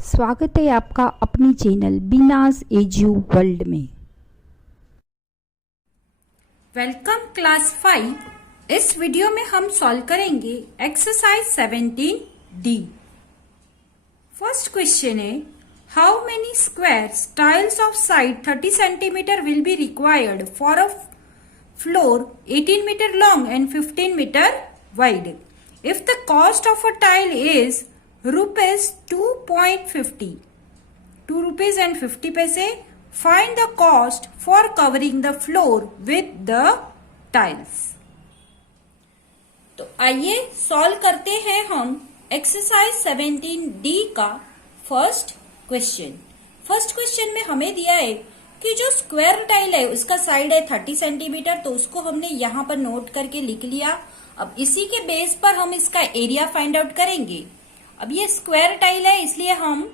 स्वागत है आपका अपनी चैनल बीनाज एजू वर्ल्ड में। Welcome class 5। इस वीडियो में हम सॉल्व करेंगे एक्सरसाइज 17D। फर्स्ट क्वेश्चन है, how many squares tiles of side 30 centimetre will be required for a floor 18 metre long and 15 metre wide if the cost of a tile is rupees 2.50 ₹2.50 find the cost for covering the floor with the tiles। तो आइए solve करते हैं हम exercise 17D का first question. First question में हमें दिया है कि जो स्क्वायर टाइल है उसका साइड है 30 सेंटीमीटर, तो उसको हमने यहाँ पर नोट करके लिख लिया। अब इसी के बेस पर हम इसका एरिया फाइंड आउट करेंगे। अब ये स्क्वायर टाइल है इसलिए हम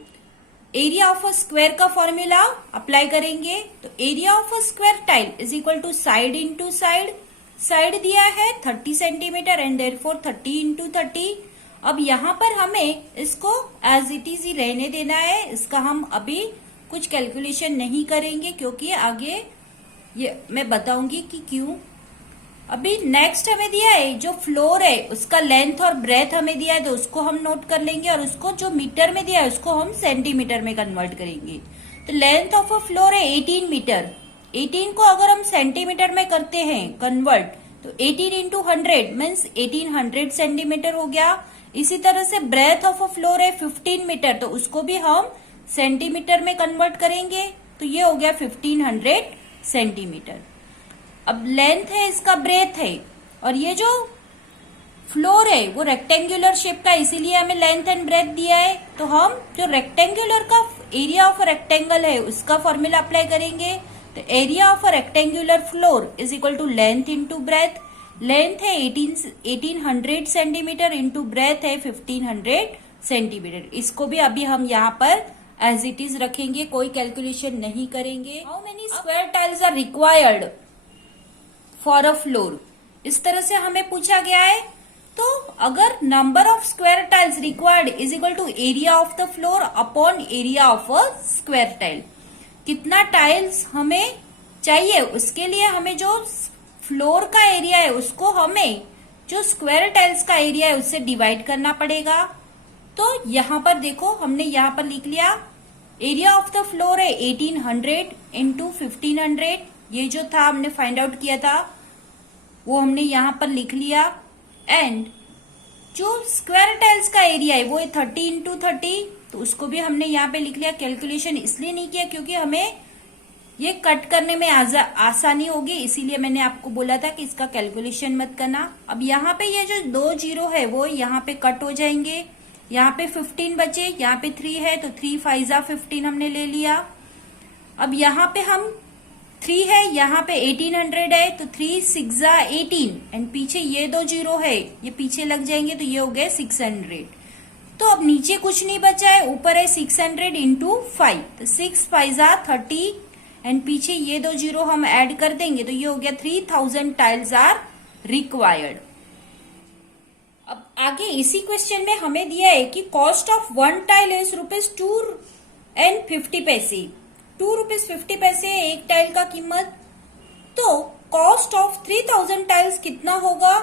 एरिया ऑफ अ स्क्वायर का फॉर्मूला अप्लाई करेंगे। तो area of a square tile is equal to side into side. Side दिया है 30 सेंटीमीटर एंड देयरफॉर 30 इंटू 30। अब यहाँ पर हमें इसको एज इट इज ही रहने देना है, इसका हम अभी कुछ कैलकुलेशन नहीं करेंगे क्योंकि आगे ये मैं बताऊंगी कि क्यों। अभी नेक्स्ट हमें दिया है जो फ्लोर है उसका लेंथ और ब्रेथ हमें दिया है, तो उसको हम नोट कर लेंगे और उसको जो मीटर में दिया है उसको हम सेंटीमीटर में कन्वर्ट करेंगे। तो लेंथ ऑफ अ फ्लोर है 18 मीटर। 18 को अगर हम सेंटीमीटर में करते हैं कन्वर्ट तो 18 इंटू 100 मीन्स 1800 सेंटीमीटर हो गया। इसी तरह से ब्रेथ ऑफ अ फ्लोर है 15 मीटर, तो उसको भी हम सेंटीमीटर में कन्वर्ट करेंगे, तो ये हो गया 1500 सेंटीमीटर। अब लेंथ है इसका ब्रेथ है, और ये जो फ्लोर है वो रेक्टेंगुलर शेप का, इसीलिए हमें लेंथ एंड ब्रेथ दिया है। तो हम जो रेक्टेंगुलर का एरिया ऑफ रेक्टेंगल है उसका फॉर्मूला अप्लाई करेंगे। तो area of a rectangular floor is equal to length into breadth. Length है 1800 सेंटीमीटर इंटू ब्रेथ है 1500 सेंटीमीटर। इसको भी अभी हम यहाँ पर एज इट इज रखेंगे, कोई कैलकुलेशन नहीं करेंगे। How many square tiles are required for a floor, इस तरह से हमें पूछा गया है। तो अगर number of square tiles required is equal to area of the floor upon area of a square tile, कितना टाइल्स हमें चाहिए उसके लिए हमें जो फ्लोर का एरिया है उसको हमें जो स्क्वायर टाइल्स का एरिया है उससे डिवाइड करना पड़ेगा। तो यहां पर देखो हमने यहां पर लिख लिया एरिया ऑफ द फ्लोर है 1800 इंटू 1500। ये जो था हमने फाइंड आउट किया था वो हमने यहां पर लिख लिया। एंड जो स्क्वायर टाइल्स का एरिया है वो है 30 इंटू 30, तो उसको भी हमने यहाँ पे लिख लिया। कैलकुलेशन इसलिए नहीं किया क्योंकि हमें ये कट करने में आसानी होगी, इसीलिए मैंने आपको बोला था कि इसका कैलकुलेशन मत करना। अब यहाँ पे ये जो 2 जीरो है वो यहाँ पे कट हो जाएंगे। यहाँ पे 15 बचे, यहाँ पे 3 है तो 3 5 15 हमने ले लिया। अब यहाँ पे हम 3 है, यहाँ पे 1800 है तो 3 6 18 एंड पीछे ये 2 जीरो है ये पीछे लग जाएंगे, तो ये हो गए 600। तो अब नीचे कुछ नहीं बचा है, ऊपर है 600 इंटू 5, तो 6 5 30 एंड पीछे ये 2 जीरो हम ऐड कर देंगे तो ये हो गया 3000 टाइल्स आर रिक्वायर्ड। अब आगे इसी क्वेश्चन में हमें दिया है कि कॉस्ट ऑफ 1 टाइल इज ₹2.50 ₹2.50 है एक टाइल का कीमत। तो कॉस्ट ऑफ 3000 टाइल्स कितना होगा,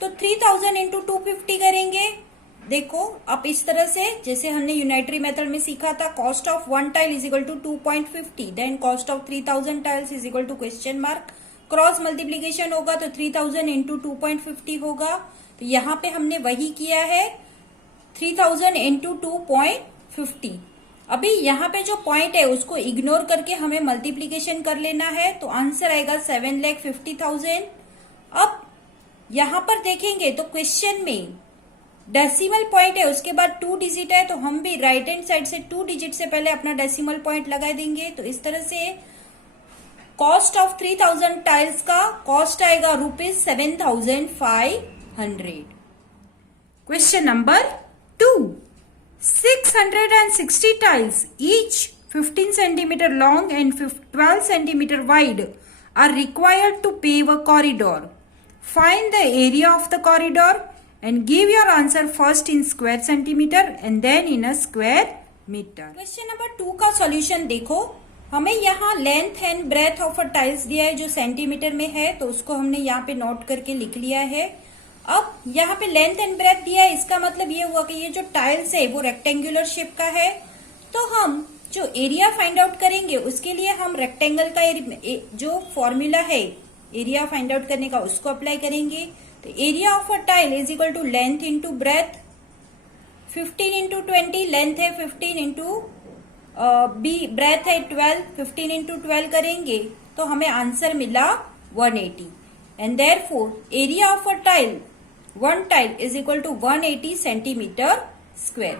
तो 3000 इंटू 250 करेंगे। देखो अब इस तरह से जैसे हमने यूनाइटरी मेथड में सीखा था, cost of 1 tile is equal to 2.50, then cost of 3000 tiles is equal to question mark, cross multiplication होगा तो 3000 इंटू 2.50 होगा। तो यहाँ पे हमने वही किया है 3000 इंटू 2.50। अभी यहाँ पे जो पॉइंट है उसको इग्नोर करके हमें मल्टीप्लीकेशन कर लेना है, तो आंसर आएगा 7,50,000। अब यहाँ पर देखेंगे तो क्वेश्चन में डेसिमल पॉइंट है उसके बाद 2 डिजिट है, तो हम भी राइट हैंड साइड से 2 डिजिट से पहले अपना डेसिमल पॉइंट लगा देंगे। तो इस तरह से कॉस्ट ऑफ 3000 टाइल्स का कॉस्ट आएगा ₹7,500। Question number 2, 660 tiles, each 15 centimeter long and 12 centimeter wide, are required to pave a corridor. Find the area of the corridor and give your answer first in square centimeter and then in a square meter. Question number 2 का solution देखो. हमें यहाँ length and breadth of a tiles दिया है जो centimetre में है, तो उसको हमने यहाँ पे नोट करके लिख लिया है. अब यहाँ पे लेंथ एंड ब्रेथ दिया है, इसका मतलब ये हुआ कि ये जो टाइल्स है वो रेक्टेंगुलर शेप का है. तो हम जो एरिया फाइंड आउट करेंगे उसके लिए हम रेक्टेंगल का जो फॉर्मूला है एरिया फाइंड आउट करने का उसको अप्लाई करेंगे. तो area of a tile is equal to length into breadth. 15 into 20, length है 15 इंटू ब्रेथ है 12. 15 इंटू 12 करेंगे तो हमें आंसर मिला 180. And therefore area of a tile, one tile is equal to 180 centimetre square.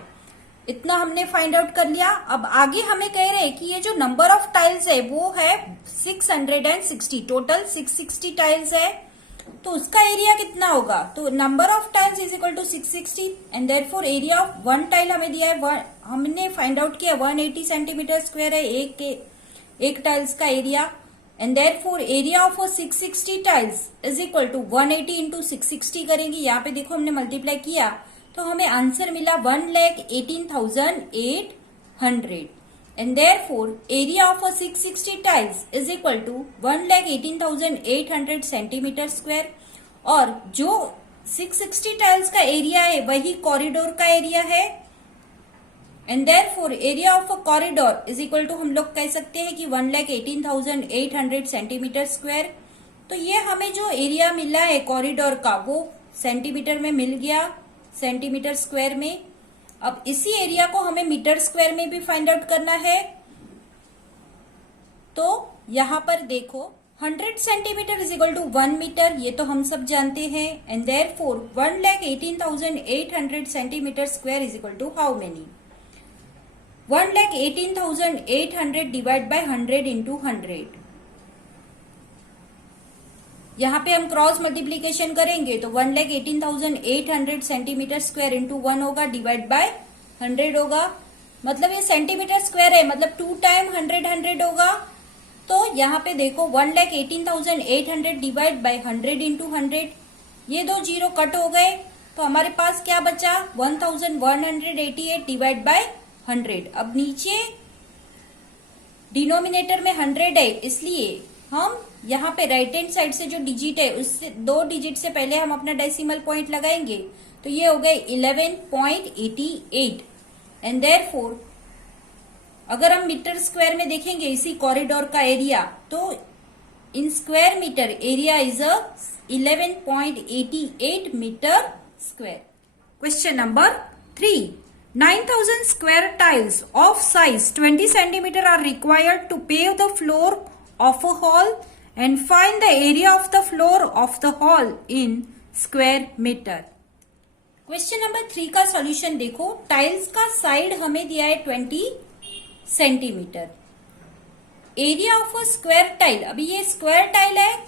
इतना हमने फाइंड आउट कर लिया. अब आगे हमें कह रहे हैं कि ये जो नंबर ऑफ टाइल्स है वो है 660. टोटल 660 टाइल्स है, तो उसका एरिया कितना होगा. तो number of tiles is equal to 660 and therefore area of one tile हमें दिया है, हमने फाइंड आउट किया 180 सेंटीमीटर स्क्वायर है एक टाइल्स का area. And therefore area of 660 tiles is equal to 180 into 660 करेंगे. यहाँ पे देखो हमने मल्टीप्लाई किया तो हमें आंसर मिला 1,18,800. and therefore area of a 660 tiles is equal to 1,18,800 centimetre square. और जो 660 टाइल्स का एरिया है वही कॉरिडोर का एरिया है. And therefore area of a corridor is equal to हम लोग कह सकते हैं कि 1,18,800 सेंटीमीटर स्क्वायर. तो ये हमें जो एरिया मिला है कॉरिडोर का वो सेंटीमीटर में मिल गया, सेंटीमीटर स्क्वायर में. अब इसी एरिया को हमें मीटर स्क्वायर में भी फाइंड आउट करना है. तो यहां पर देखो 100 centimetre is equal to 1 metre, ये तो हम सब जानते हैं. And therefore 1,18,800 centimetre square is equal to how many. 1,18,800 divide by 100 into 100. यहाँ पे हम क्रॉस मल्टीप्लीकेशन करेंगे तो 1,18,800 सेंटीमीटर स्क्वायर इंटू 1 होगा, डिवाइड बाय 100 होगा. मतलब ये सेंटीमीटर स्क्वायर है, मतलब 2 टाइम 100 होगा. तो यहाँ पे देखो 1,18,800 डिवाइड बाय 100 इंटू 100, ये दो जीरो कट हो गए तो हमारे पास क्या बचा 1,188 डिवाइड बाय 100. अब नीचे डिनोमिनेटर में 100 है, इसलिए हम यहाँ पे राइट हैंड साइड से जो डिजिट है उससे 2 डिजिट से पहले हम अपना डेसिमल पॉइंट लगाएंगे. तो ये हो गए 11.88. एंड देयरफॉर अगर हम मीटर स्क्वायर में देखेंगे इसी कॉरिडोर का एरिया, तो in square metre area is 11.88 metre square. Question number 3. 9,000 square tiles of size 20 centimeter are required to pave the floor of a hall and find the area of the floor of the hall in square meter. Question number 3 का solution देखो. Tiles का side हमें दिया है 20 centimetre. Area of a square tile, अभी ये square tile है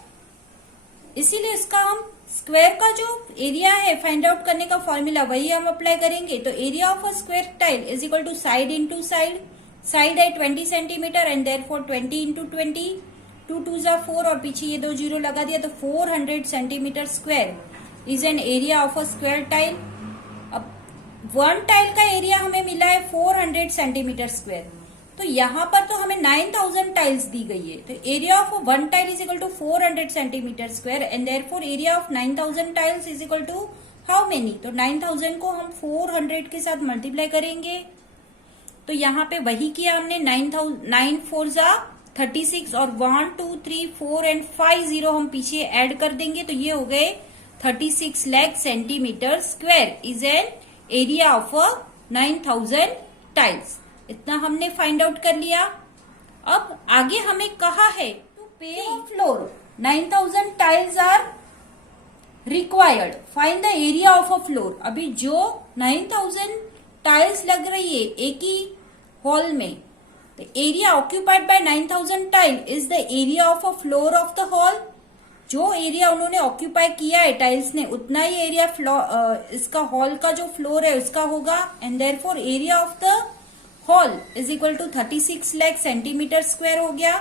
इसीलिए इसका हम स्क्वायर का जो एरिया है फाइंड आउट करने का फॉर्मूला वही हम अप्लाई करेंगे. तो area of a square tile is equal to side into side. Side है 20 सेंटीमीटर एंड देयरफॉर 20 इंटू 20, 2 2 जा 4 और पीछे ये 2 जीरो लगा दिया तो 400 centimetre square is an area of a square tile. अब वन टाइल का एरिया हमें मिला है 400 सेंटीमीटर स्क्वायर. तो यहाँ पर तो हमें 9,000 टाइल्स दी गई है. तो area of one tile is equal to 400 centimetre square and therefore area of 9,000 tiles is equal to how many. तो 9,000 को हम 400 के साथ मल्टीप्लाई करेंगे. तो यहाँ पे वही किया हमने, 9 4 जा 36 और 1 2 3 4 एंड 5 0 हम पीछे ऐड कर देंगे तो ये हो गए 36 lakh centimetre square is an area of 9,000 tiles. इतना हमने फाइंड आउट कर लिया. अब आगे हमें कहा है to pay floor 9,000 tiles are required, find the area of a floor. अभी जो 9,000 टाइल्स लग रही है एक ही हॉल में, the area occupied by 9,000 tile is the area of a floor of the hall. जो एरिया उन्होंने ऑक्यूपाई किया है टाइल्स ने उतना ही एरिया इसका हॉल का जो फ्लोर है उसका होगा. And therefore area of the hall is equal to 36 lakh centimetre square हो गया.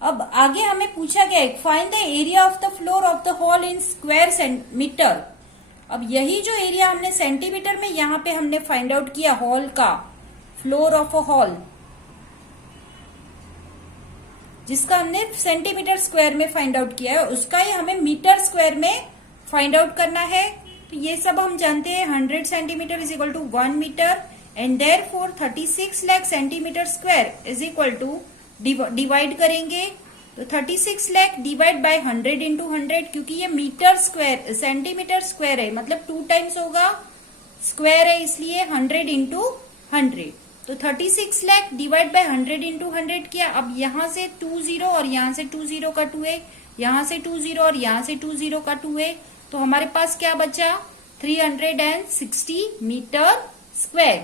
अब आगे हमें पूछा गया है find the area of the floor of the hall in square metre. अब यही जो एरिया हमने सेंटीमीटर में यहाँ पे हमने फाइंड आउट किया हॉल का, फ्लोर ऑफ अ हॉल, जिसका हमने सेंटीमीटर स्क्वायर में फाइंड आउट किया है, उसका ही हमें मीटर स्क्वायर में फाइंड आउट करना है। तो ये सब हम जानते हैं 100 centimetre is equal to 1 metre and therefore 36 lakh centimetre square is equal to divide करेंगे तो 36 लाख डिवाइड बाय 100 इंटू 100, क्योंकि ये मीटर स्क्वायर सेंटीमीटर स्क्वायर है मतलब 2 टाइम्स होगा, स्क्वायर है इसलिए 100 इंटू 100। तो 36 लाख डिवाइड बाय 100 इंटू 100 किया। अब यहां से 20 और यहां से 20 का 2 है, यहां से 20 और यहां से 20 का 2 है, तो हमारे पास क्या बचा 360 metre square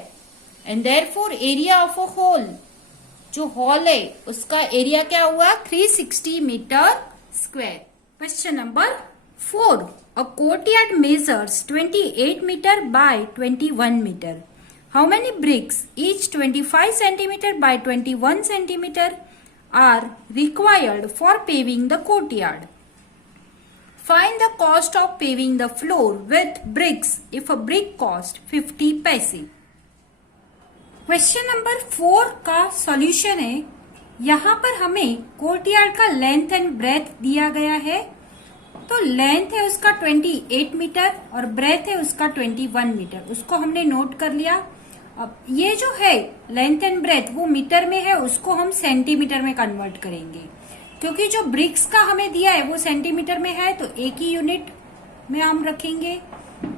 and therefore area of a hall, जो हॉल है उसका एरिया क्या हुआ 360 metre square. Question number 4, a courtyard measures 28 metre by 21 metre. How many bricks, each 25 centimeter by 21 centimeter, are required for paving the courtyard? Find the cost of paving the floor with bricks if a brick cost 50 paise. Question number 4 का solution है। यहाँ पर हमें courtyard का length and breath दिया गया है। तो लेंथ है उसका 28 मीटर और ब्रेथ है उसका 21 मीटर, उसको हमने नोट कर लिया। अब ये जो है लेंथ एंड ब्रेथ वो मीटर में है, उसको हम सेंटीमीटर में कन्वर्ट करेंगे, क्योंकि जो ब्रिक्स का हमें दिया है वो सेंटीमीटर में है, तो एक ही यूनिट में हम रखेंगे।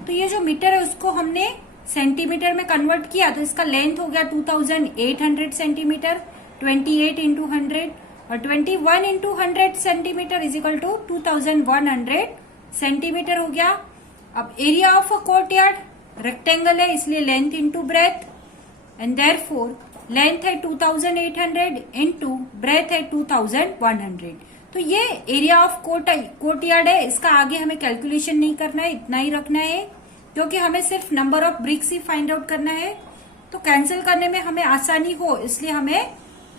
तो ये जो मीटर है उसको हमने सेंटीमीटर में कन्वर्ट किया, तो इसका लेंथ हो गया 2800 सेंटीमीटर, 28 इंटू 100 और 21 into 100 centimetre is equal to 2100 centimetre हो गया। अब area of a courtyard rectangle है इसलिए length into breadth and therefore length है 2800 इंटू ब्रेथ है 2100। तो ये एरिया ऑफ कोर्टयार्ड है, इसका आगे हमें कैलकुलेशन नहीं करना है, इतना ही रखना है, क्योंकि हमें सिर्फ number of BRICS he find out करना है। तो कैंसिल करने में हमें आसानी हो इसलिए हमें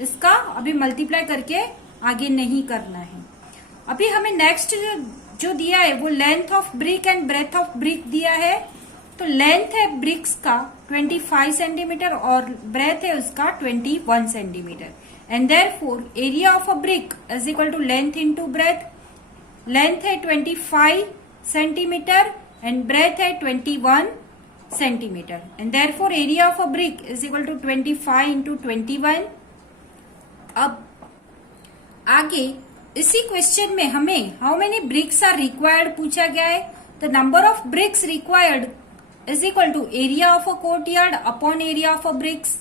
इसका अभी मल्टीप्लाई करके आगे नहीं करना है। अभी हमें नेक्स्ट जो दिया है वो length of brick and breadth of brick दिया है। तो लेंथ है ब्रिक्स का 25 सेंटीमीटर और ब्रेथ है उसका 21 centimetre and therefore area of a brick is equal to length into breadth. Length है 25 सेंटीमीटर एंड ब्रेथ है 21 centimetre and therefore area of a brick is equal to 25 into 21। अब आगे इसी question में हमें how many bricks are required पूछा गया है। तो number of bricks required is equal to area of a courtyard upon area of a bricks.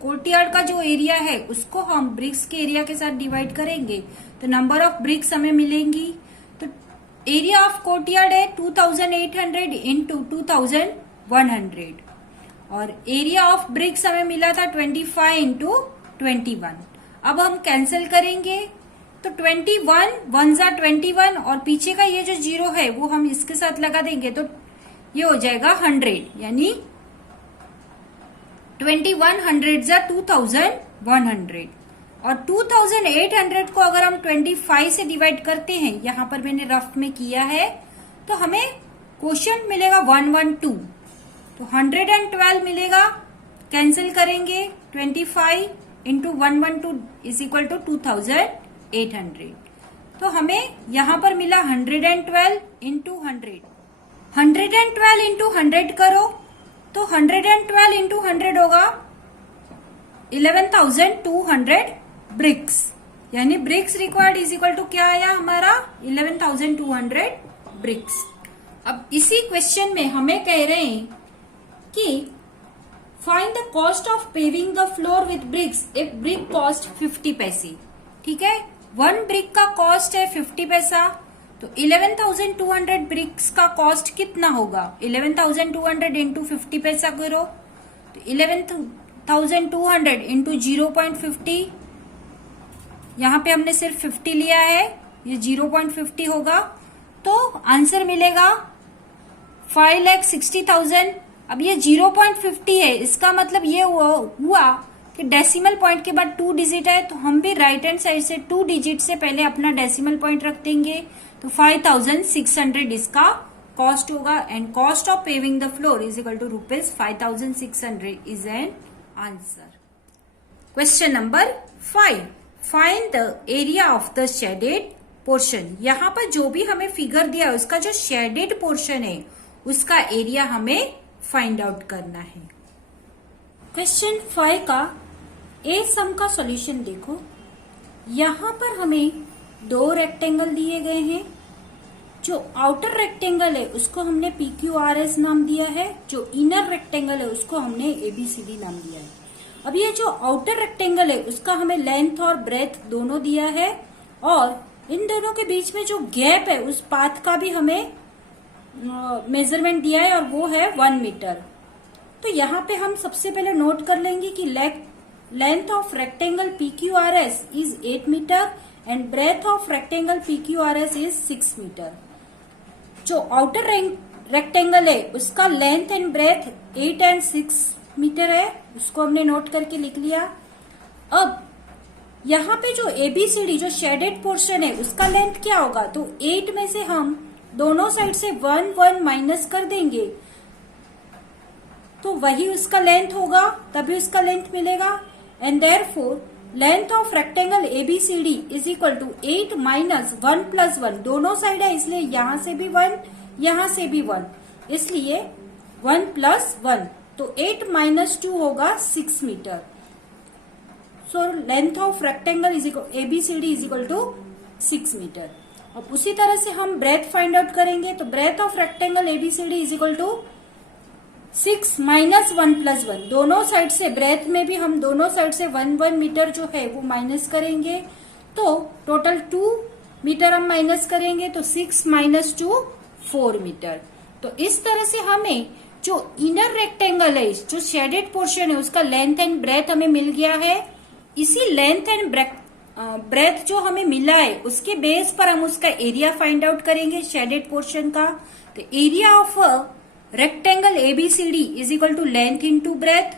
Courtyard का जो एरिया है उसको हम ब्रिक्स के एरिया के साथ डिवाइड करेंगे तो नंबर ऑफ ब्रिक्स हमें मिलेंगी। तो एरिया ऑफ कोर्टयार्ड है 2800 इंटू 2100 और एरिया ऑफ ब्रिक्स हमें मिला था 25 इंटू 21। अब हम कैंसिल करेंगे तो 21 1 जा 21 और पीछे का ये जो 0 है वो हम इसके साथ लगा देंगे तो ये हो जाएगा 100, यानी 2100 जा 2100 और 2800 को अगर हम 25 से डिवाइड करते हैं, यहां पर मैंने रफ में किया है, तो हमें क्वोशिएंट मिलेगा 112, तो 112 मिलेगा। कैंसिल करेंगे 25 इंटू 112 इज इक्वल टू 2800। तो हमें यहां पर मिला 112 इंटू 100। 112 इंटू 100 करो तो 112 इंटू 100 होगा 11,200 ब्रिक्स, यानी bricks required is equal to क्या आया हमारा 11,200 ब्रिक्स। अब इसी क्वेश्चन में हमें कह रहे हैं कि find the cost of paving the floor with bricks if brick cost 50 पैसे। ठीक है, 1 ब्रिक का कॉस्ट है 50 पैसा, तो 11,200 ब्रिक्स का कॉस्ट कितना होगा 11,200 इंटू 50 पैसा करो तो 11,200 इंटू 0.50, यहाँ पे हमने सिर्फ 50 लिया है, ये 0.50 होगा, तो आंसर मिलेगा 5,60,000। अब ये 0.50 है, इसका मतलब ये हुआ कि डेसिमल पॉइंट के बाद 2 डिजिट है, तो हम भी राइट हैंड साइड से 2 डिजिट से पहले अपना डेसिमल पॉइंट रख देंगे, तो 5,600 इसका कॉस्ट होगा and cost of paving the floor is equal to ₹5,600 is an answer. Question number 5, find the area of the shaded portion. यहाँ पर जो भी हमें फिगर दिया है उसका जो शेडेड पोर्शन है उसका एरिया हमें फाइंड आउट करना है। क्वेश्चन 5 का ए सम का सॉल्यूशन देखो। यहाँ पर हमें 2 रेक्टेंगल दिए गए हैं। जो आउटर रेक्टेंगल है उसको हमने PQRS नाम दिया है, जो इनर रेक्टेंगल है उसको हमने ABCD नाम दिया है। अब ये जो आउटर रेक्टेंगल है उसका हमें लेंथ और ब्रेथ दोनों दिया है और इन दोनों के बीच में जो गैप है उस पाथ का भी हमें मेजरमेंट दिया है और वो है 1 मीटर। तो यहाँ पे हम सबसे पहले नोट कर लेंगे कि length of rectangle PQRS is 8 metre and breadth of rectangle PQRS is 6 metre. जो आउटर रेक्टेंगल है उसका length and breadth 8 and 6 metre है, उसको हमने नोट करके लिख लिया। अब यहाँ पे जो ABCD जो शेडेड पोर्शन है उसका लेंथ क्या होगा, तो 8 में से हम दोनों साइड से 1 माइनस कर देंगे तो वही उसका लेंथ होगा, तभी उसका लेंथ मिलेगा। And therefore length of rectangle ABCD is equal to 8 minus 1 plus 1, दोनों साइड है इसलिए यहां से भी 1 यहां से भी 1, इसलिए 1 प्लस 1, तो 8 माइनस 2 होगा 6 metre. So length of rectangle is equal ABCD is equal to 6 metre. अब उसी तरह से हम ब्रेथ फाइंड आउट करेंगे, तो breadth of rectangle ABCD is equal to 6 minus 1 plus 1, दोनों साइड से ब्रेथ में भी हम दोनों साइड से 1 मीटर जो है वो माइनस करेंगे, तो टोटल 2 मीटर हम माइनस करेंगे, तो 6 माइनस 2 4 मीटर। तो इस तरह से हमें जो इनर रेक्टेंगल है जो शेडेड पोर्शन है उसका लेंथ एंड ब्रेथ हमें मिल गया है। इसी लेंथ एंड ब्रेथ जो हमें मिला है उसके बेस पर हम उसका एरिया फाइंड आउट करेंगे शेडेड पोर्शन का। तो area of rectangle ABCD is equal to length into breadth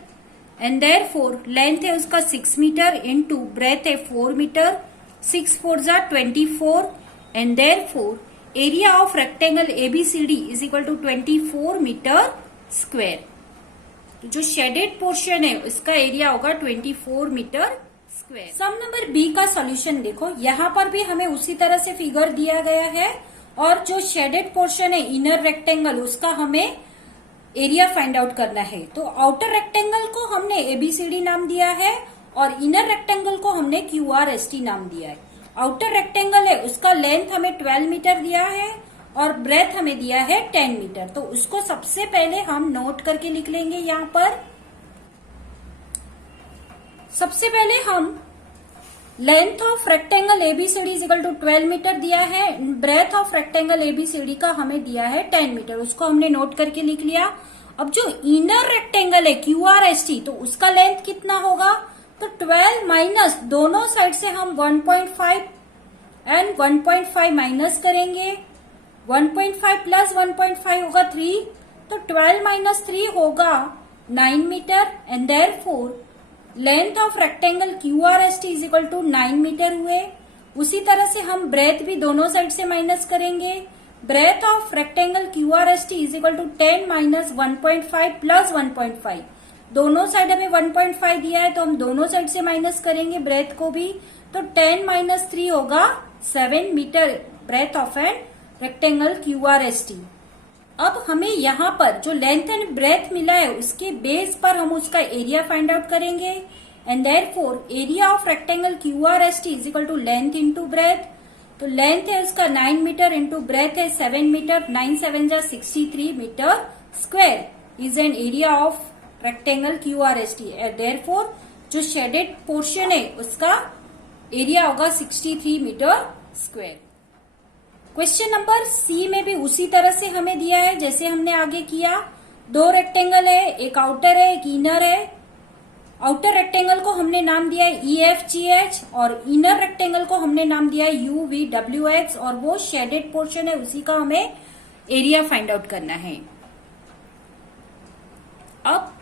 and therefore length है उसका 6 मीटर इंटू ब्रेथ है 4 मीटर, 6 4 जा 24 and therefore area of rectangle ABCD is equal to 24 metre square. तो जो shaded portion है उसका एरिया होगा 24 metre square. Sum number B का सॉल्यूशन देखो, यहाँ पर भी हमें उसी तरह से फिगर दिया गया है और जो शेडेड पोर्शन है इनर रेक्टेंगल उसका हमें एरिया फाइंड आउट करना है। तो आउटर रेक्टेंगल को हमने ABCD नाम दिया है और इनर रेक्टेंगल को हमने QRST नाम दिया है। आउटर रेक्टेंगल है उसका लेंथ हमें 12 मीटर दिया है और ब्रेथ हमें दिया है 10 मीटर, तो उसको सबसे पहले हम नोट करके लिख लेंगे। यहाँ पर सबसे पहले हम length of rectangle ABCD is equal to 12 metre दिया है, ब्रेथ ऑफ रेक्टेंगल ABCD का हमें दिया है 10 मीटर, उसको हमने नोट करके लिख लिया। अब जो इनर रेक्टेंगल है QRST, तो उसका लेंथ कितना होगा, तो 12 माइनस दोनों साइड से हम 1.5 एंड 1.5 माइनस करेंगे, 1.5 प्लस 1.5 होगा 3, तो 12 माइनस 3 होगा 9 metre and therefore length of rectangle QRST is equal to 9 metre हुए। उसी तरह से हम ब्रेथ भी दोनों साइड से माइनस करेंगे, breadth of rectangle QRST is equal to 10 minus 1.5 plus 1.5, दोनों साइड हमें 1.5 दिया है तो हम दोनों साइड से माइनस करेंगे ब्रेथ को भी, तो 10 माइनस 3 होगा 7 metre breadth of an rectangle QRST। अब हमें यहाँ पर जो लेंथ एंड ब्रेथ मिला है उसके बेस पर हम उसका एरिया फाइंड आउट करेंगे and therefore area of rectangle QRST is equal to length into breadth. तो लेंथ है उसका 9 मीटर इंटू ब्रेथ है 7 मीटर, 9 7 जा 63 metre square is an area of rectangle QRST। Therefore जो शेडेड पोर्शन है उसका area होगा 63 metre square. Question number C में भी उसी तरह से हमें दिया है जैसे हमने आगे किया। 2 रेक्टेंगल है, एक आउटर है एक इनर है। आउटर रेक्टेंगल को हमने नाम दिया है EFGH और इनर रेक्टेंगल को हमने नाम दिया है UVWX और वो शेडेड पोर्शन है उसी का हमें एरिया फाइंड आउट करना है। अब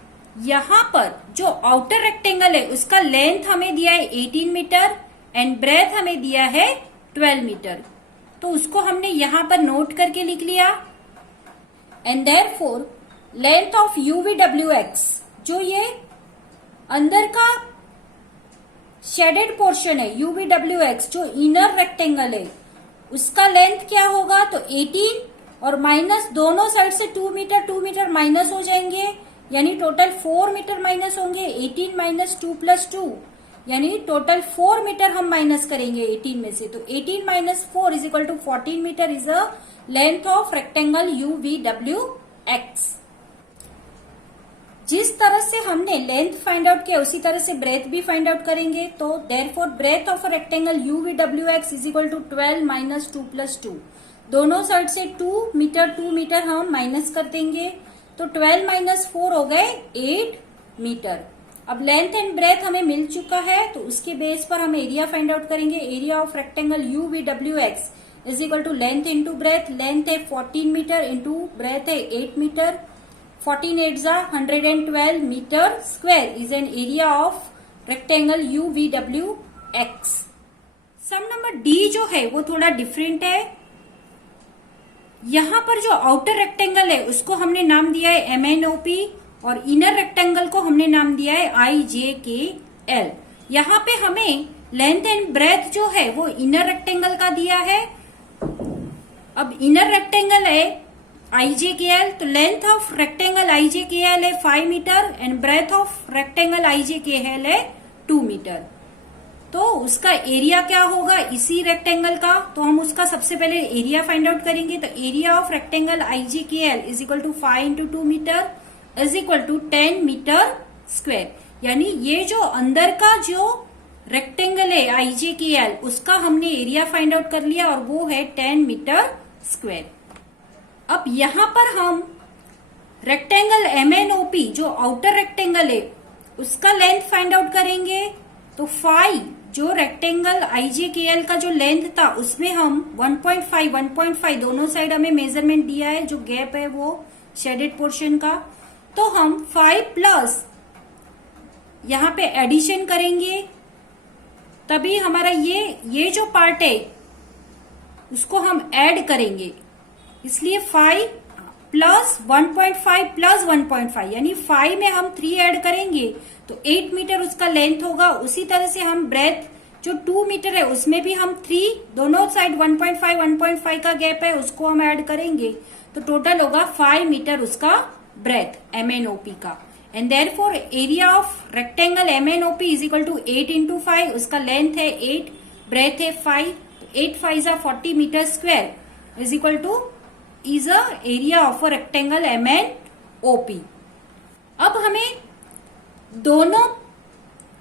यहाँ पर जो आउटर रेक्टेंगल है उसका लेंथ हमें दिया है 18 मीटर एंड ब्रेथ हमें दिया है 12 मीटर, तो उसको हमने यहाँ पर नोट करके लिख लिया। And therefore length of UVWX, जो ये अंदर का शेडेड पोर्शन है UVWX, जो इनर रेक्टेंगल है, उसका लेंथ क्या होगा? तो 18 और माइनस दोनों साइड से 2 मीटर माइनस हो जाएंगे, यानी टोटल 4 मीटर माइनस होंगे। 18 माइनस 2 प्लस 2 यानी टोटल 4 मीटर हम माइनस करेंगे 18 में से। तो 18 minus 4 is equal to 14 metre is the length of rectangle UVWX। जिस तरह से हमने लेंथ फाइंड आउट किया उसी तरह से ब्रेथ भी फाइंड आउट करेंगे। तो therefore breadth of a rectangle UVWX is equal to 12 minus 2 plus 2। दोनों साइड से 2 मीटर हम माइनस कर देंगे, तो 12 माइनस 4 हो गए 8 मीटर। अब लेंथ एंड ब्रेथ हमें मिल चुका है, तो उसके बेस पर हम एरिया फाइंड आउट करेंगे। Area of rectangle UVWX is equal to length into breadth. Length है 14 मीटर इंटू ब्रेथ है 8 metre. 14 8 112 metre square is an area of rectangle UVWX। Sum number D जो है वो थोड़ा डिफरेंट है। यहां पर जो आउटर रेक्टेंगल है उसको हमने नाम दिया है MNOP और इनर रेक्टेंगल को हमने नाम दिया है IJKL। यहाँ पे हमें लेंथ एंड ब्रेथ जो है वो इनर रेक्टेंगल का दिया है। अब इनर रेक्टेंगल है IJKL, तो लेंथ ऑफ रेक्टेंगल IJKL है 5 metre and breadth of rectangle IJKL है 2 मीटर। तो उसका एरिया क्या होगा इसी रेक्टेंगल का? तो हम उसका सबसे पहले एरिया फाइंड आउट करेंगे। तो area of rectangle IJKL is equal to 5 into 2 metre is equal to 10 metre square. यानी ये जो अंदर का जो रेक्टेंगल है IJKL उसका हमने एरिया फाइंड आउट कर लिया और वो है 10 मीटर स्क्वायर। अब यहां पर हम रेक्टेंगल MNOP जो आउटर रेक्टेंगल है उसका लेंथ फाइंड आउट करेंगे। तो 5 जो रेक्टेंगल IJKL का जो लेंथ था उसमें हम 1.5 दोनों साइड हमें मेजरमेंट दिया है, जो गैप है वो शेडेड पोर्शन का। तो हम 5 प्लस यहां पे एडिशन करेंगे, तभी हमारा ये जो पार्ट है उसको हम ऐड करेंगे। इसलिए 5 प्लस 1.5 प्लस 1.5 यानी 5 में हम 3 ऐड करेंगे तो 8 मीटर उसका लेंथ होगा। उसी तरह से हम ब्रेथ जो 2 मीटर है उसमें भी हम 3 दोनों साइड 1.5 का गैप है उसको हम ऐड करेंगे, तो टोटल होगा 5 मीटर उसका ब्रेथ MNOP का। And therefore area of rectangle MNOP is equal to 8 into 5। उसका लेंथ है 8, ब्रेथ है 5, तो 8 5 40 metre square is equal to is a area of a rectangle MNOP। अब हमें दोनों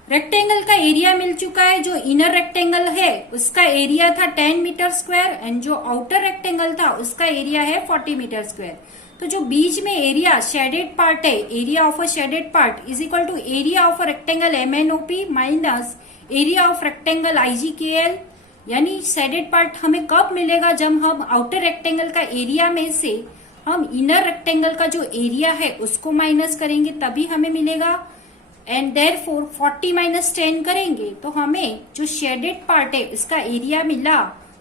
रेक्टेंगल का एरिया मिल चुका है। जो इनर रेक्टेंगल है उसका एरिया था 10 मीटर स्क्वायर एंड जो आउटर रेक्टेंगल था उसका एरिया है 40 मीटर स्क्वायर। तो जो बीच में एरिया शेडेड पार्ट है, area of a shaded part is equal to area of a rectangle MNOP minus area of rectangle IJKL। यानी शेडेड पार्ट हमें कब मिलेगा? जब हम आउटर रेक्टेंगल का एरिया में से हम इनर रेक्टेंगल का जो एरिया है उसको माइनस करेंगे, तभी हमें मिलेगा। एंड देयरफॉर 40 माइनस 10 करेंगे तो हमें जो शेडेड पार्ट है इसका एरिया मिला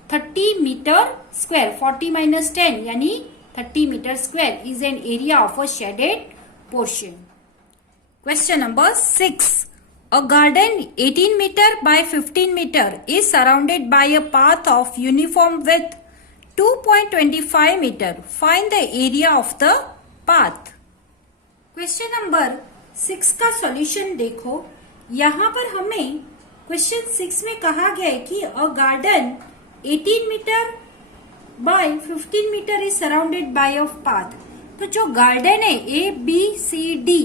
30 मीटर स्क्वायर। 40 माइनस 10 यानी 30 metre square is an area of a shaded portion. Question number 6। A garden 18 meter by 15 meter is surrounded by a path of uniform width 2.25 meter. Find the area of the path. Question number 6 का solution देखो। यहाँ पर हमें question 6 में कहा गया है कि a garden 18 metre by 15 metre is surrounded by a path. तो जो गार्डन है ABCD,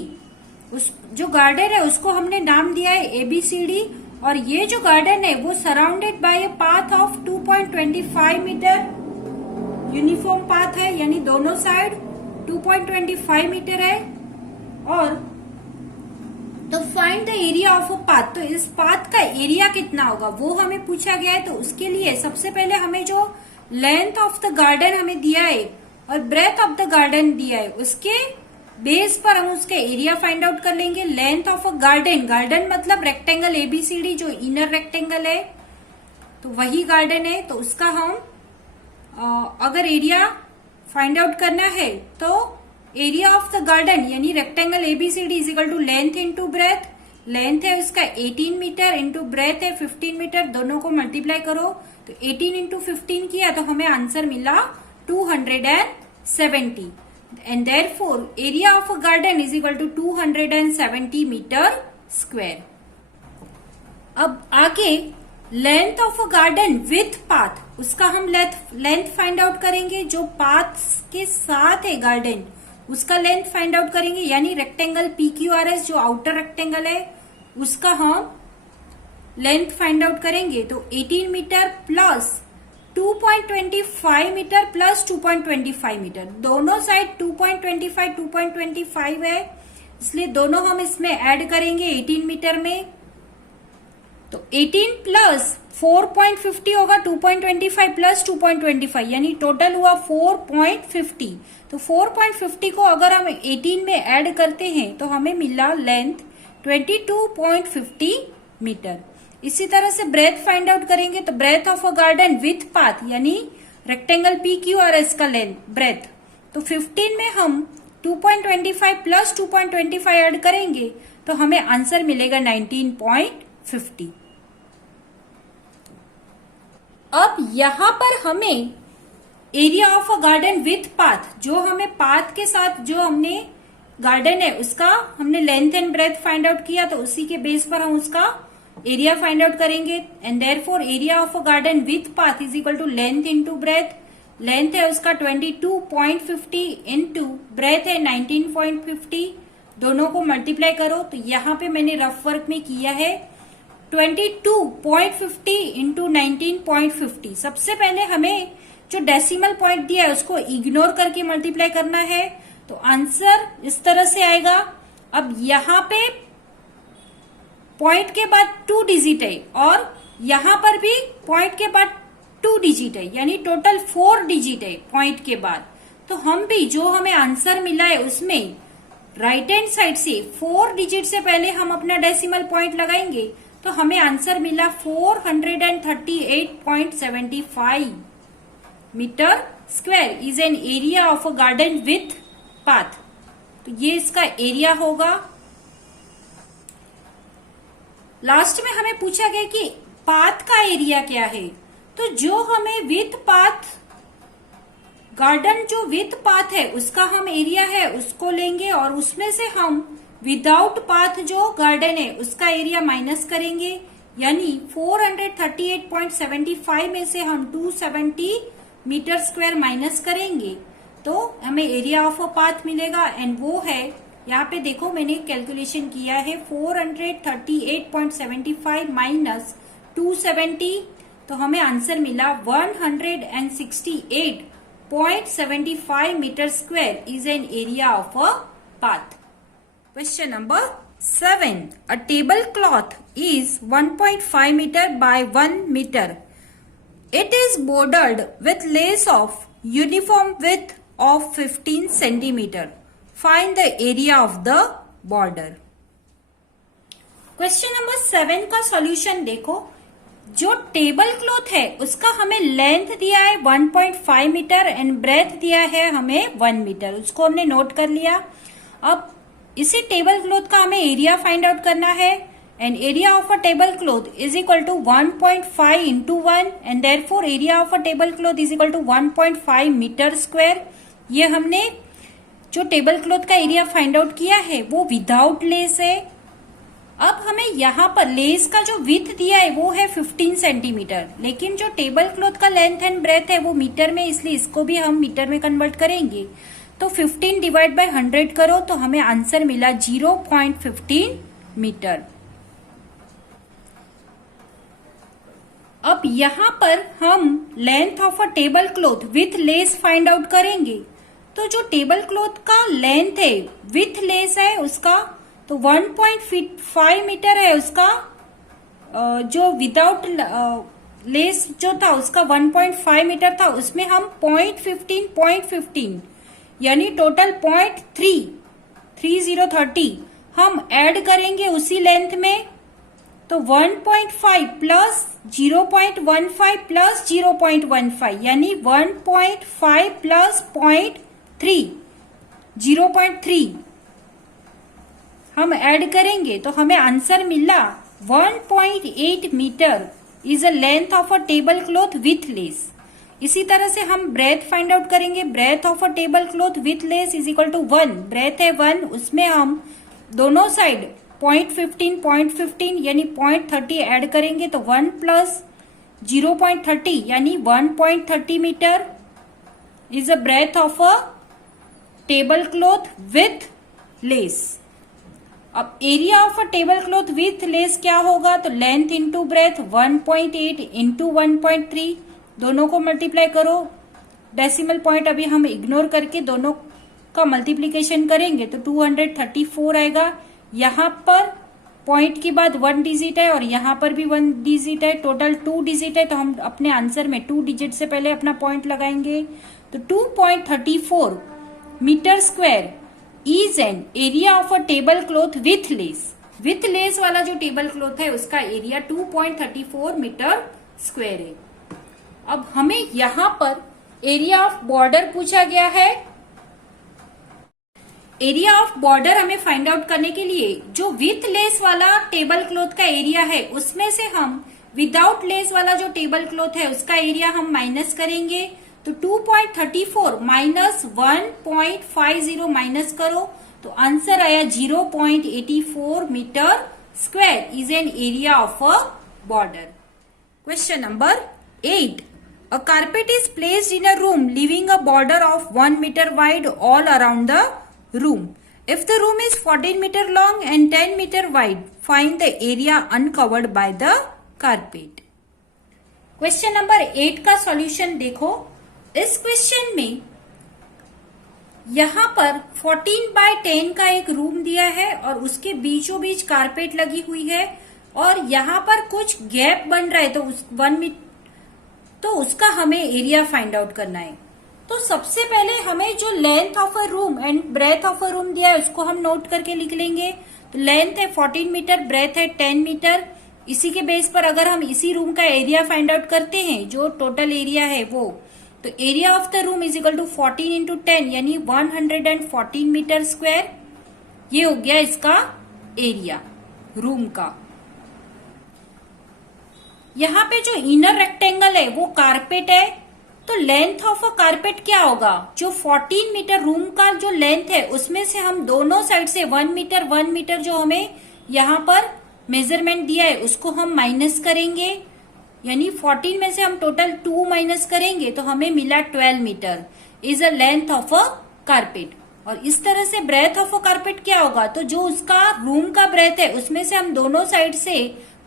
उस जो गार्डन है उसको हमने नाम दिया है ABCD और ये जो गार्डन है वो surrounded by a path of 2.25 metre. Uniform path है यानी दोनों साइड 2.25 मीटर है। और तो find the area of a path, तो इस पाथ का एरिया कितना होगा वो हमें पूछा गया है। तो उसके लिए सबसे पहले हमें जो लेंथ ऑफ द गार्डन हमें दिया है और ब्रेथ ऑफ द गार्डन दिया है उसके बेस पर हम उसके एरिया फाइंड आउट कर लेंगे। Length of a garden, garden मतलब रेक्टेंगल ABCD जो इनर रेक्टेंगल है तो वही गार्डन है, तो उसका हम अगर एरिया फाइंड आउट करना है तो एरिया ऑफ द गार्डन यानी rectangle ABCD is equal to length into breadth. Length है उसका 18 मीटर इंटू ब्रेथ है 15 मीटर, दोनों को मल्टीप्लाई करो तो 18 इंटू 15 किया तो हमें आंसर मिला 270 and therefore area of a garden is equal to 270 metre square. अब आगे length of a garden with path, उसका हम लेंथ फाइंड आउट करेंगे। जो पाथ के साथ है गार्डन उसका लेंथ फाइंड आउट करेंगे, यानी रेक्टेंगल PQRS जो आउटर रेक्टेंगल है उसका हम लेंथ फाइंड आउट करेंगे। तो 18 metre plus 2.25 metre plus 2.25 metre, दोनों साइड 2.25 है, इसलिए दोनों हम इसमें ऐड करेंगे 18 मीटर में। तो 18 प्लस 4.50 होगा 2.25 प्लस 2.25 यानी टोटल हुआ 4.50। तो 4.50 को अगर हम 18 में ऐड करते हैं तो हमें मिला लेंथ 22.50 मीटर। इसी तरह से ब्रेथ फाइंड आउट करेंगे तो breadth of a garden with path यानी रेक्टेंगल PQRS का लेंथ ब्रेथ, तो 15 में हम 2.25 प्लस 2.25 ऐड करेंगे तो हमें आंसर मिलेगा 19.50। अब यहां पर हमें area of a garden with path, जो हमें पाथ के साथ जो हमने गार्डन है उसका हमने length and breadth find out किया, तो उसी के बेस पर हम उसका एरिया फाइंड आउट करेंगे। And therefore area of a garden with path is equal to length into breadth. Length है उसका 22.50 इंटू ब्रेथ है 19.50, दोनों को मल्टीप्लाई करो तो यहाँ पे मैंने रफ वर्क में किया है 22.50 इंटू 19.50। सबसे पहले हमें जो डेसिमल पॉइंट दिया है उसको इग्नोर करके मल्टीप्लाई करना है, तो आंसर इस तरह से आएगा। अब यहाँ पे पॉइंट के बाद 2 डिजिट है और यहां पर भी पॉइंट के बाद 2 डिजिट है, यानी टोटल 4 डिजिट है पॉइंट के बाद। तो हम भी जो हमें आंसर मिला है उसमें राइट हैंड साइड से 4 डिजिट से पहले हम अपना डेसिमल पॉइंट लगाएंगे तो हमें आंसर मिला 438.75 metre square is an area of a garden with path. तो ये इसका एरिया होगा। लास्ट में हमें पूछा गया कि पाथ का एरिया क्या है, तो जो हमें विथ पाथ गार्डन जो विथ पाथ है उसका हम एरिया है उसको लेंगे और उसमें से हम विदाउट पाथ जो गार्डन है उसका एरिया माइनस करेंगे, यानी 438.75 में से हम 270 मीटर स्क्वायर माइनस करेंगे तो हमें एरिया ऑफ अ पाथ मिलेगा। एंड वो है, यहाँ पे देखो मैंने कैलकुलेशन किया है 438.75 माइनस 270, तो हमें आंसर मिला 168.75 metre square is an area of a path. Question number 7. A tablecloth is 1.5 meter by 1 meter. It is bordered with lace of uniform width of 15 centimeter. Find the area of the border. Question number 7 का solution देखो। जो table cloth है उसका हमें length दिया है 1.5 metre and breath दिया है हमें 1 मीटर, उसको हमने नोट कर लिया। अब इसी टेबल क्लॉथ का हमें एरिया फाइंड आउट करना है and area of a table cloth is equal to 1.5 into 1 and therefore area of a table cloth is equal to 1.5 metre square. ये हमने जो टेबल क्लॉथ का एरिया फाइंड आउट किया है वो विदाउट लेस है। अब हमें यहाँ पर लेस का जो विथ दिया है वो है 15 सेंटीमीटर, लेकिन जो टेबल क्लॉथ का लेंथ एंड ब्रेथ है वो मीटर में, इसलिए इसको भी हम मीटर में कन्वर्ट करेंगे। तो 15 डिवाइड बाय 100 करो तो हमें आंसर मिला 0.15 मीटर। अब यहां पर हम length of a table cloth with less find out करेंगे। तो जो टेबल क्लॉथ का लेंथ है विथ लेस है उसका तो 1.5 मीटर है उसका, जो विदाउट लेस जो था उसका 1.5 मीटर था, उसमें हम 0.15 यानी टोटल 0.30 हम ऐड करेंगे उसी लेंथ में, तो 1.5 प्लस 0.15 प्लस 0.15 यानी 1.5 प्लस 0.3 0.3 हम ऐड करेंगे तो हमें आंसर मिला 1.8 metre is a length of a table cloth with lace. इसी तरह से हम ब्रेथ फाइंड आउट करेंगे। Breadth of a table cloth with lace is equal to 1। Breadth है 1, उसमें हम दोनों साइड 0.15 यानी 0.30 ऐड करेंगे तो 1 प्लस 0.30 यानी 1.30 metre is a breadth of a table cloth with lace. अब area of a table cloth with lace क्या होगा, तो लेंथ इंटू ब्रेथ 1.8 इंटू 1.3 दोनों को मल्टीप्लाई करो। डेसिमल पॉइंट अभी हम इग्नोर करके दोनों का मल्टीप्लीकेशन करेंगे तो 234 आएगा। यहाँ पर पॉइंट के बाद 1 डिजिट है और यहाँ पर भी 1 डिजिट है, टोटल 2 डिजिट है। तो हम अपने आंसर में 2 डिजिट से पहले अपना पॉइंट लगाएंगे तो 2.34 metre square is an area of a table cloth with lace. With lace वाला जो टेबल क्लॉथ है उसका एरिया 2.34 मीटर स्क्वायर है। अब हमें यहां पर एरिया ऑफ बॉर्डर पूछा गया है। एरिया ऑफ बॉर्डर हमें फाइंड आउट करने के लिए जो विथ लेस वाला टेबल क्लॉथ का एरिया है उसमें से हम विदाउट लेस वाला जो टेबल क्लॉथ है उसका एरिया हम माइनस करेंगे तो 2.34 माइनस 1.50 माइनस करो तो आंसर आया 0.84 metre square is an area of a border. Question number 8, a carpet is placed in a room leaving a border of 1 meter wide all around the room. If the room is 14 meter long and 10 meter wide, find the area uncovered by the carpet. Question number 8 का solution देखो। इस question में यहां पर 14/10 का एक room दिया है और उसके बीचों बीच कारपेट लगी हुई है और यहां पर कुछ गैप बन रहा है तो उस 1 मीटर तो उसका हमें एरिया फाइंड आउट करना है। तो सबसे पहले हमें जो length of a room and breadth of a room दिया है उसको हम नोट करके लिख लेंगे। तो लेंथ है 14 मीटर, ब्रेथ है 10 मीटर। इसी के बेस पर अगर हम इसी रूम का एरिया फाइंड आउट करते हैं जो टोटल एरिया है वो, तो area of the room is equal to 14 into 10 यानी 114 मीटर स्क्वायर। ये हो गया इसका एरिया रूम का। यहाँ पे जो इनर रेक्टेंगल है वो कारपेट है तो लेंथ ऑफ अ कारपेट क्या होगा, जो 14 मीटर रूम का जो लेंथ है उसमें से हम दोनों साइड से 1 मीटर जो हमें यहाँ पर मेजरमेंट दिया है उसको हम माइनस करेंगे यानी 14 में से हम टोटल 2 माइनस करेंगे तो हमें मिला 12 metre is a length of a carpet. और इस तरह से ब्रेथ ऑफ अ कारपेट क्या होगा, तो जो उसका रूम का ब्रेथ है उसमें से हम दोनों साइड से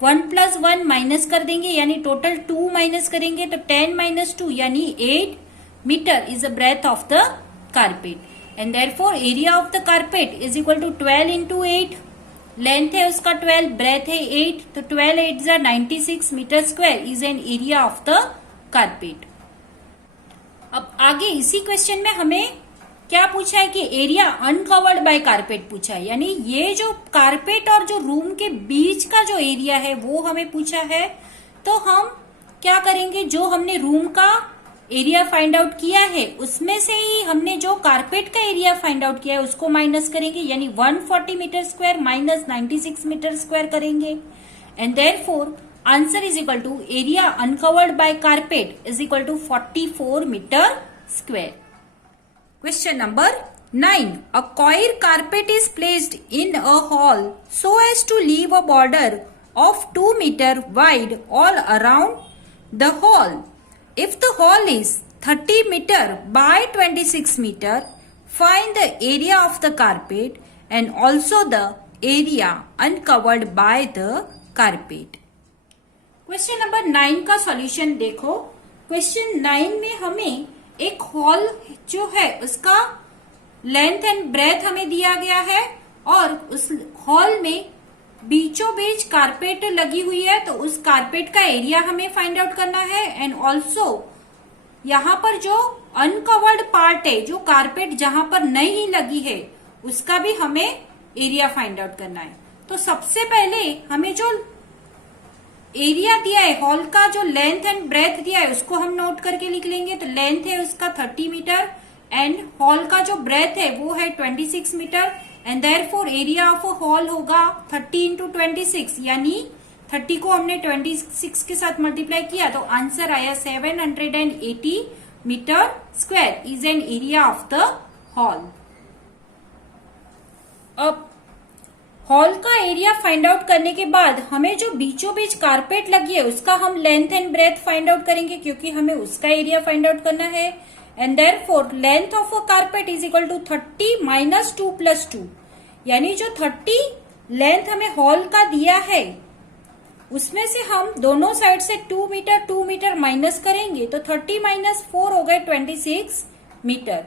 1 + 1 माइनस कर देंगे यानी टोटल 2 माइनस करेंगे तो 10 - 2 यानी 8 metre is the breadth of the carpet and therefore area of the carpet is equal to 12 into 8। Length है उसका 12, ब्रेथ है 8 तो 12 8 = 96 metre square is an area of the carpet. अब आगे इसी क्वेश्चन में हमें क्या पूछा है कि एरिया अनकवर्ड बाय कारपेट पूछा है यानी ये जो कारपेट और जो रूम के बीच का जो एरिया है वो हमें पूछा है। तो हम क्या करेंगे, जो हमने रूम का एरिया फाइंड आउट किया है उसमें से ही हमने जो कारपेट का एरिया फाइंड आउट किया है उसको माइनस करेंगे यानी 140 metre square minus 96 metre square करेंगे and therefore answer is equal to area uncovered by carpet is equal to 44 metre square. Question number 9. A coir carpet is placed in a hall so as to leave a border of 2 meter wide all around the hall. If the hall is 30 meter by 26 meter, find the area of the carpet and also the area uncovered by the carpet. Question number 9 का solution देखो। Question 9 में हमें एक hall जो है उसका length and breath हमें दिया गया है और उस हॉल में बीचों बीच कारपेट लगी हुई है तो उस कारपेट का एरिया हमें फाइंड आउट करना है एंड ऑल्सो यहाँ पर जो अनकवर्ड पार्ट है, जो कारपेट जहां पर नहीं लगी है उसका भी हमें एरिया फाइंड आउट करना है। तो सबसे पहले हमें जो एरिया दिया है, हॉल का जो लेंथ एंड ब्रेथ दिया है उसको हम नोट करके लिख लेंगे। तो लेंथ है उसका 30 मीटर एंड हॉल का जो ब्रेथ है वो है 26 metre and therefore area of a hall होगा 30 इंटू 26, यानी 30 को हमने 26 के साथ मल्टीप्लाई किया तो आंसर आया 780 metre square is an area of the hall. अब हॉल का एरिया फाइंड आउट करने के बाद हमें जो बीचों बीच कारपेट लगी है उसका हम length and breadth find out करेंगे, क्योंकि हमें उसका एरिया फाइंड आउट करना है। And therefore length of a carpet is equal to 30 minus 2 plus 2, यानी जो 30 लेंथ हमें हॉल का दिया है उसमें से हम दोनों साइड से 2 मीटर माइनस करेंगे तो 30 माइनस 4 हो गए 26 मीटर।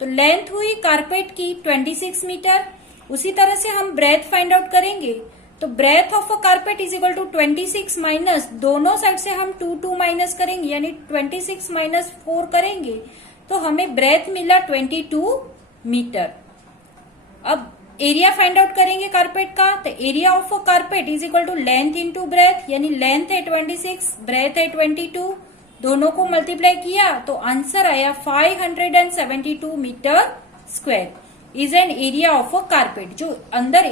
तो लेंथ हुई कारपेट की 26 मीटर। उसी तरह से हम ब्रेथ फाइंड आउट करेंगे तो breadth of a carpet is equal to 26 minus, दोनों साइड से हम 2 माइनस करेंगे यानी 26 माइनस 4 करेंगे तो हमें ब्रेथ मिला 22 मीटर। अब एरिया फाइंड आउट करेंगे कारपेट का, तो area of a carpet is equal to length into breadth, यानी लेंथ है 26, ब्रेथ है 22, दोनों को मल्टीप्लाई किया तो आंसर आया 572 metre square is an area of a carpet. जो अंदर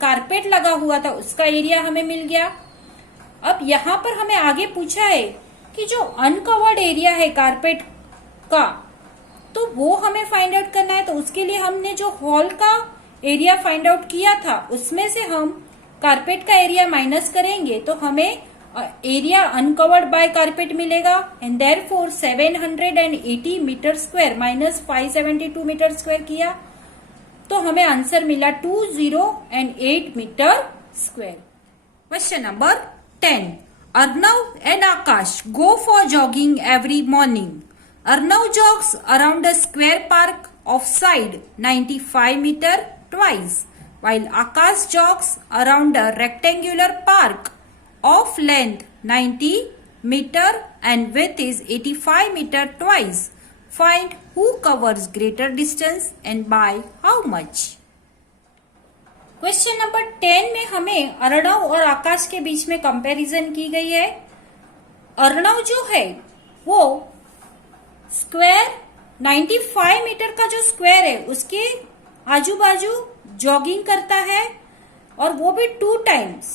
कारपेट लगा हुआ था उसका एरिया हमें मिल गया। अब यहाँ पर हमें आगे पूछा है कि जो अनकवर्ड एरिया है कारपेट का तो वो हमें फाइंड आउट करना है। तो उसके लिए हमने जो हॉल का एरिया फाइंड आउट किया था उसमें से हम कारपेट का एरिया माइनस करेंगे तो हमें एरिया अनकवर्ड बाय कारपेट मिलेगा and therefore 780 metre square minus 572 metre square किया तो हमें आंसर मिला 208 metre square. Question number 10, Arnav and Akash go for jogging every morning. Arnav jogs around a square park of side 95 meter twice, while Akash jogs around a rectangular park of length 90 meter and width is 85 meter twice. Find who covers greater distance and by how much. Question number 10 में हमें अर्णव और आकाश के बीच में comparison की गई है। अर्णव जो है वो स्क्वायर 95 मीटर का जो स्क्वायर है उसके आजू बाजू जॉगिंग करता है और वो भी 2 टाइम्स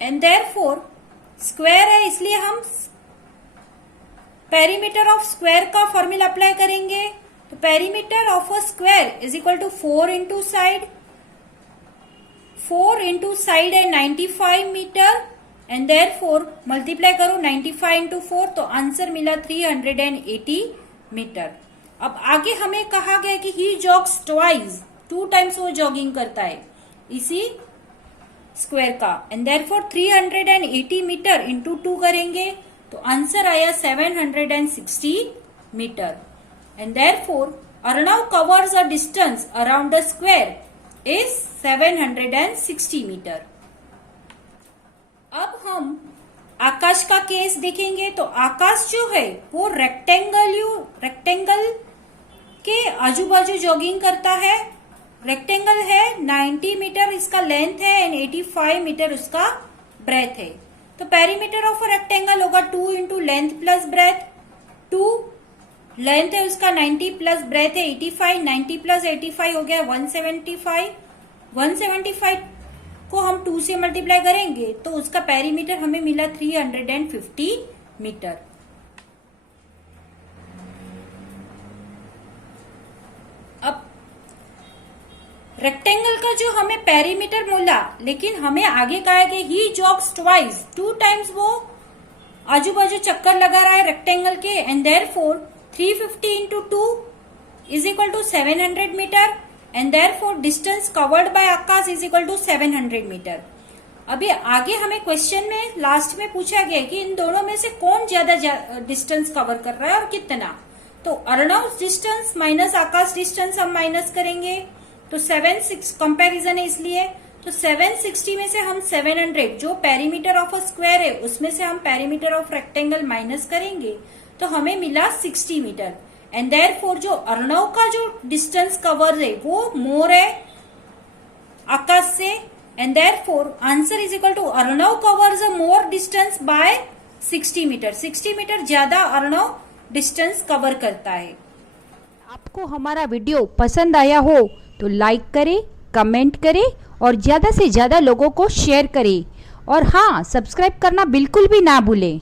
एंड देयरफॉर स्क्वायर है इसलिए हम पेरीमीटर ऑफ स्क्वायर का फॉर्मूला अप्लाई करेंगे। तो perimeter of a square is equal to 4 into side, 4 into side है 95 मीटर एंड देयरफॉर मल्टीप्लाई करो 95 इंटू 4 तो आंसर मिला 380 मीटर। अब आगे हमें कहा गया कि ही जॉग्स ट्वाइस, 2 टाइम्स वो जॉगिंग करता है इसी स्क्वायर का एंड देयरफॉर 380 मीटर इंटू 2 करेंगे तो आंसर आया 760 metre and therefore Arnav covers a distance around the square is 760 metre. अब हम आकाश का केस देखेंगे तो आकाश जो है वो रेक्टेंगल के आजू बाजू जॉगिंग करता है। रेक्टेंगल है 90 मीटर इसका लेंथ है एंड 85 मीटर उसका ब्रेथ है। तो पेरीमीटर ऑफ रेक्टेंगल होगा 2 into length plus breadth, 2 length है उसका 90 प्लस ब्रेथ है 85, 90 प्लस 85 हो गया 175, 175 को हम 2 से मल्टीप्लाई करेंगे तो उसका पेरीमीटर हमें मिला 350 मीटर। अब रेक्टेंगल का जो हमें पेरीमीटर मिला लेकिन हमें आगे कहा है कि ही जॉग्स ट्वाइस, 2 टाइम्स वो आजू बाजू चक्कर लगा रहा है रेक्टेंगल के and therefore 350 into 2 is equal to 700 metre and therefore distance covered by Akash is equal to 700 metre. अभी आगे हमें क्वेश्चन में लास्ट में पूछा गया कि इन दोनों में से कौन ज्यादा डिस्टेंस कवर कर रहा है और कितना। तो अर्णव डिस्टेंस माइनस आकाश डिस्टेंस हम माइनस करेंगे तो 760 कंपैरिजन है इसलिए तो 760 में से हम 700 जो पेरीमीटर ऑफ अ स्क्वायर है उसमें से हम पेरीमीटर ऑफ रेक्टेंगल माइनस करेंगे तो हमें मिला 60 मीटर एंड देयरफॉर जो अर्णव का जो डिस्टेंस कवर है वो मोर है आकाश से and therefore answer is equal to Arnav covers a more distance by 60 metre. 60 metre ज्यादा अर्णव डिस्टेंस कवर करता है. आपको हमारा वीडियो पसंद आया हो तो लाइक करें, कमेंट करें और ज़्यादा से ज़्यादा लोगों को शेयर करें और हाँ, सब्सक्राइब करना बिल्कुल भी ना भूलें.